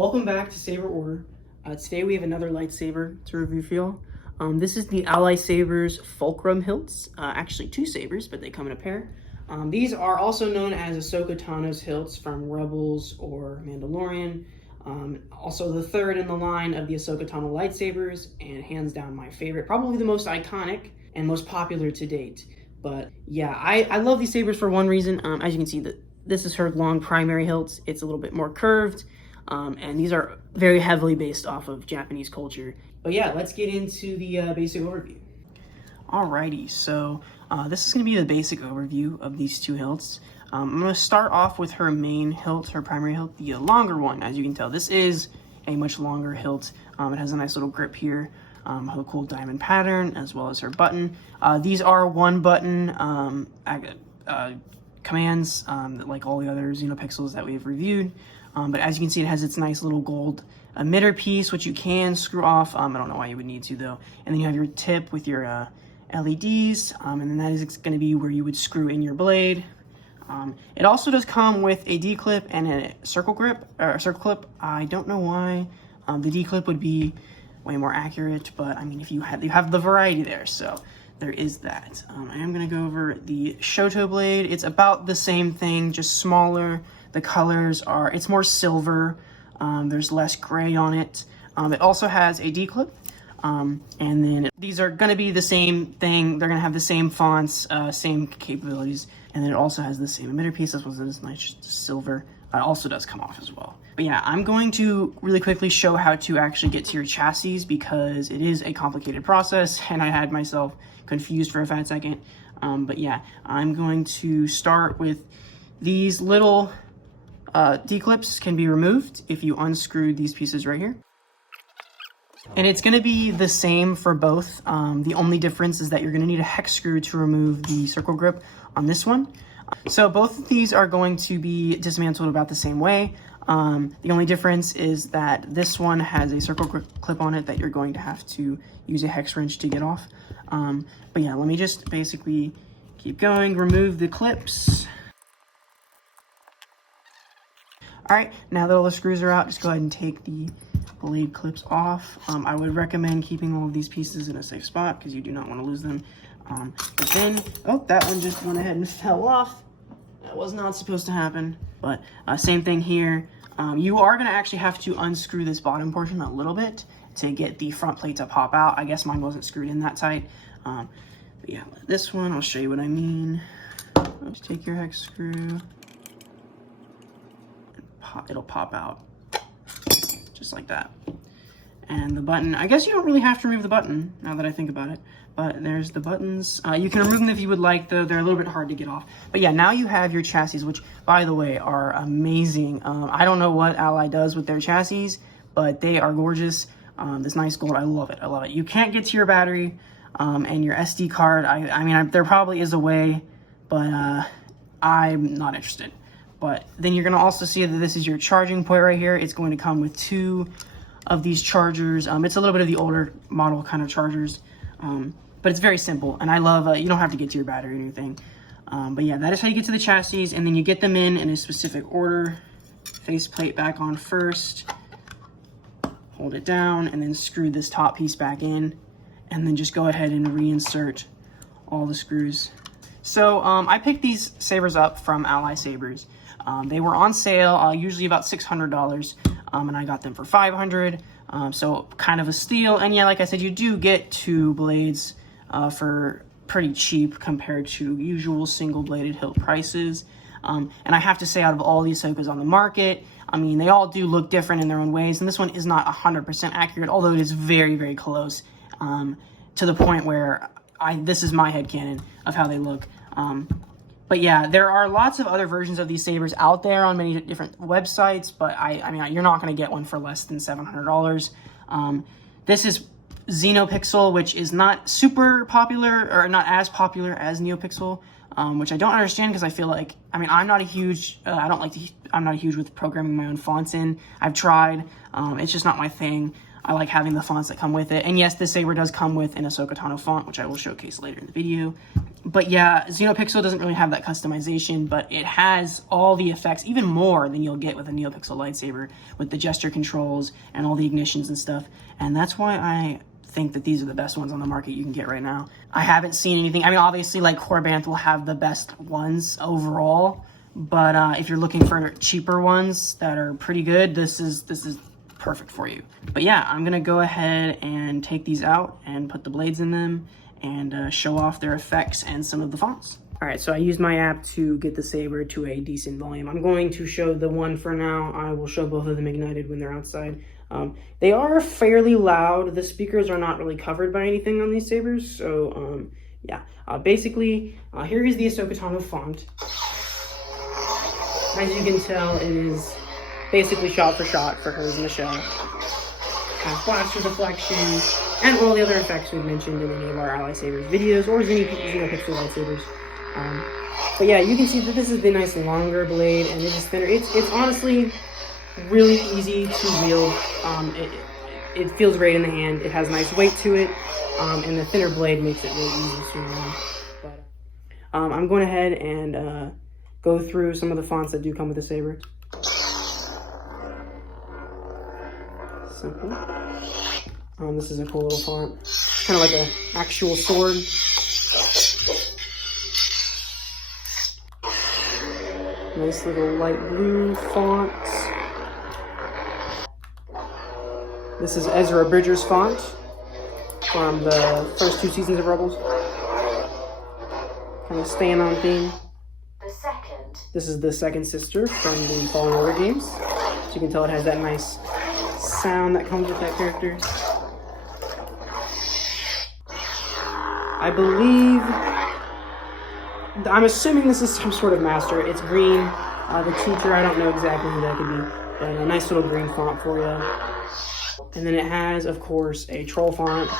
Welcome back to Saber Order. Today we have another lightsaber to review. This is the Ally Sabers Fulcrum hilts. Actually two sabers, but they come in a pair. These are also known as Ashoka Tano's hilts from Rebels or Mandalorian. Also the third in the line of the Ashoka Tano lightsabers, and hands down my favorite, probably the most iconic and most popular to date. But yeah, I love these sabers for one reason. As you can see, this is her long primary hilt. It's a little bit more curved. And these are very heavily based off of Japanese culture. But yeah, let's get into the basic overview. Alrighty, so this is going to be the basic overview of these two hilts. I'm going to start off with her main hilt, her primary hilt, the longer one. As you can tell, this is a much longer hilt. It has a nice little grip here, a cool diamond pattern, as well as her button. These are one button commands, like all the other Neopixels that we've reviewed. But as you can see, it has its nice little gold emitter piece, which you can screw off. I don't know why you would need to, though. And then you have your tip with your LEDs, and then that is going to be where you would screw in your blade. It also does come with a D-clip and a circle clip. I don't know why the D-clip would be way more accurate, but I mean, if you have the variety there, so there is that. I am going to go over the shoto blade. It's about the same thing, just smaller. The colors are, it's more silver, there's less gray on it. It also has a D-clip, and then these are going to be the same thing. They're going to have the same fonts, same capabilities, and then it also has the same emitter piece, as well as this nice silver. It also does come off as well. But yeah, I'm going to really quickly show how to actually get to your chassis, because it is a complicated process, and I had myself confused for a fat second. But yeah, I'm going to start with these little D-clips can be removed if you unscrew these pieces right here. And it's going to be the same for both. The only difference is that you're going to need a hex screw to remove the circle grip on this one. So both of these are going to be dismantled about the same way. The only difference is that this one has a circle clip on it that you're going to have to use a hex wrench to get off. But yeah, let me just basically keep going, remove the clips. All right, now that all the screws are out, just go ahead and take the blade clips off. I would recommend keeping all of these pieces in a safe spot, because you do not want to lose them. But then, oh, that one just went ahead and fell off. That was not supposed to happen. But same thing here. You are going to actually have to unscrew this bottom portion a little bit to get the front plate to pop out. I guess mine wasn't screwed in that tight. But yeah, this one, I'll show you what I mean. Just take your hex screw. It'll pop out just like that. And the button, I guess you don't really have to remove the button now that I think about it, but there's the buttons. You can remove them if you would like, though they're a little bit hard to get off. But yeah, now you have your chassis, which by the way are amazing. I don't know what Ally does with their chassis, but they are gorgeous. This nice gold, I love it. I love it. You can't get to your battery and your SD card. I mean, there probably is a way, but I'm not interested. But then you're going to also see that this is your charging point right here. It's going to come with two of these chargers. It's a little bit of the older model kind of chargers, but it's very simple. And I love, you don't have to get to your battery or anything. But yeah, that is how you get to the chassis, and then you get them in a specific order. Faceplate back on first, hold it down, and then screw this top piece back in, and then just go ahead and reinsert all the screws. So I picked these sabers up from Ally Sabers. They were on sale, usually about $600, and I got them for $500, so kind of a steal. And yeah, like I said, you do get two blades for pretty cheap compared to usual single-bladed hilt prices. And I have to say, out of all these Ahsokas on the market, I mean, they all do look different in their own ways, and this one is not 100% accurate, although it is very, very close, to the point where this is my headcanon of how they look. But yeah, there are lots of other versions of these sabers out there on many different websites, but I mean, you're not going to get one for less than $700. This is Neopixel, which is not super popular, or not as popular as Neopixel, which I don't understand, because I feel like, I mean, I'm not a huge with programming my own fonts in. I've tried, it's just not my thing. I like having the fonts that come with it. And yes, this saber does come with an Ashoka Tano font, which I will showcase later in the video. But yeah, Xenopixel doesn't really have that customization, but it has all the effects, even more than you'll get with a Neopixel lightsaber, with the gesture controls and all the ignitions and stuff. And that's why I think that these are the best ones on the market you can get right now. I haven't seen anything. I mean, obviously, like Korbanth will have the best ones overall, but if you're looking for cheaper ones that are pretty good, this is perfect for you. But yeah, I'm gonna go ahead and take these out and put the blades in them and show off their effects and some of the fonts. All right, so I used my app to get the saber to a decent volume. I'm going to show the one for now. I will show both of them ignited when they're outside. They are fairly loud. The speakers are not really covered by anything on these sabers, so yeah. Basically, here is the Ashoka Tano font. As you can tell, it is basically shot for shot for hers in the show. Blaster deflection, and all the other effects we've mentioned in any of our Ally Sabers videos, or Neopixel Lightsabers. But yeah, you can see that this is the nice longer blade, and it is thinner. It's honestly really easy to wield. It feels great in the hand. It has nice weight to it, and the thinner blade makes it really easy to wield. But I'm going ahead and go through some of the fonts that do come with the saber. Simple. This is a cool little font. It's kind of like an actual sword. Nice little light blue font. This is Ezra Bridger's font from the first 2 seasons of Rebels. Kind of staying on theme. This is the second sister from the Fallen Order games. So you can tell it has that nice sound that comes with that character. I believe, I'm assuming this is some sort of master. It's green. The teacher, I don't know exactly who that could be, but a nice little green font for you. And then it has, of course, a troll font.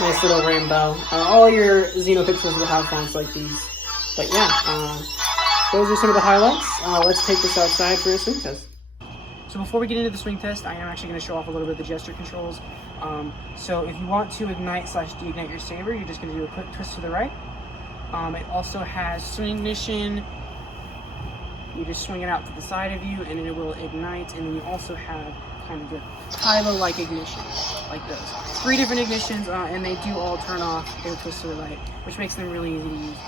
Nice little rainbow. All your Xenopixels will have fonts like these. But yeah, those are some of the highlights. Let's take this outside for a swing test. So before we get into the swing test, I am actually going to show off a little bit of the gesture controls. So if you want to ignite/de-ignite your saber, you're just going to do a quick twist to the right. It also has swing ignition. You just swing it out to the side of you and it will ignite. And then you also have kind of your Kylo-like ignition, like those. 3 different ignitions, and they do all turn off or twist to the right, which makes them really easy to use.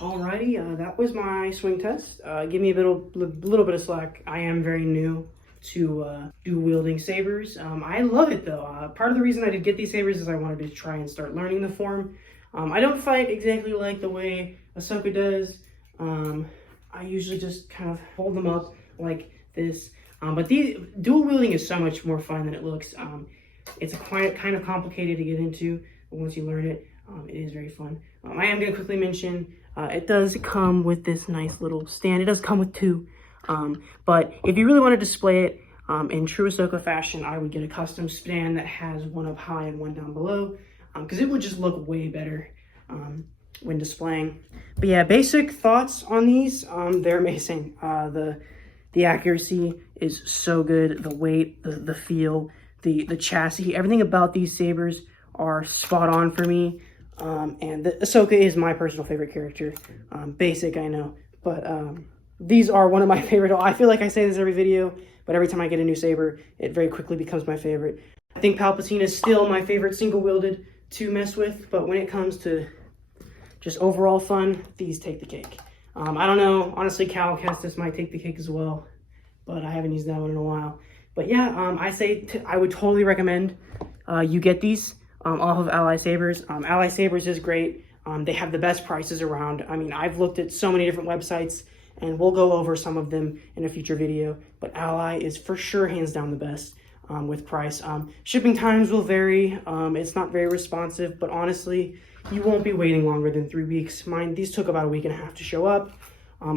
Alrighty, that was my swing test. Give me a little bit of slack. I am very new to dual wielding sabers. I love it though. Part of the reason I did get these sabers is I wanted to try and start learning the form. I don't fight exactly like the way Ahsoka does. I usually just kind of hold them up like this. But dual wielding is so much more fun than it looks. It's kind of complicated to get into, but once you learn it, it is very fun. I am going to quickly mention, it does come with this nice little stand. It does come with 2. But if you really want to display it in true Ahsoka fashion, I would get a custom stand that has one up high and one down below, because it would just look way better when displaying. But yeah, basic thoughts on these. They're amazing. The accuracy is so good. The weight, the feel, the chassis, everything about these sabers are spot on for me. And Ahsoka is my personal favorite character. Basic, I know, but these are one of my favorite. I feel like I say this every video, but every time I get a new saber, it very quickly becomes my favorite. I think Palpatine is still my favorite single-wielded to mess with, but when it comes to just overall fun, these take the cake. I don't know, honestly, Cal Kestis might take the cake as well, but I haven't used that one in a while. But yeah, I would totally recommend you get these off of Ally Sabers. Ally Sabers is great. They have the best prices around. I mean, I've looked at so many different websites, and we'll go over some of them in a future video, but Ally is for sure hands down the best with price. Shipping times will vary. It's not very responsive, but honestly, you won't be waiting longer than 3 weeks. Mine, these took about a week and a half to show up.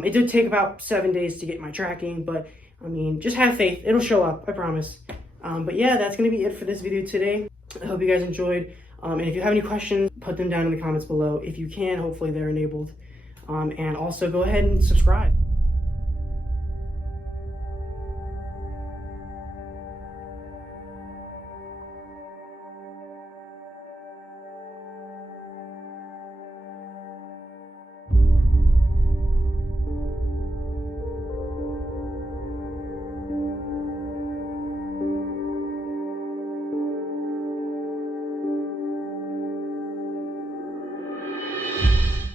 It did take about 7 days to get my tracking, but I mean, just have faith. It'll show up, I promise. But yeah, that's going to be it for this video today. I hope you guys enjoyed. And if you have any questions, put them down in the comments below. If you can, hopefully they're enabled. And also go ahead and subscribe.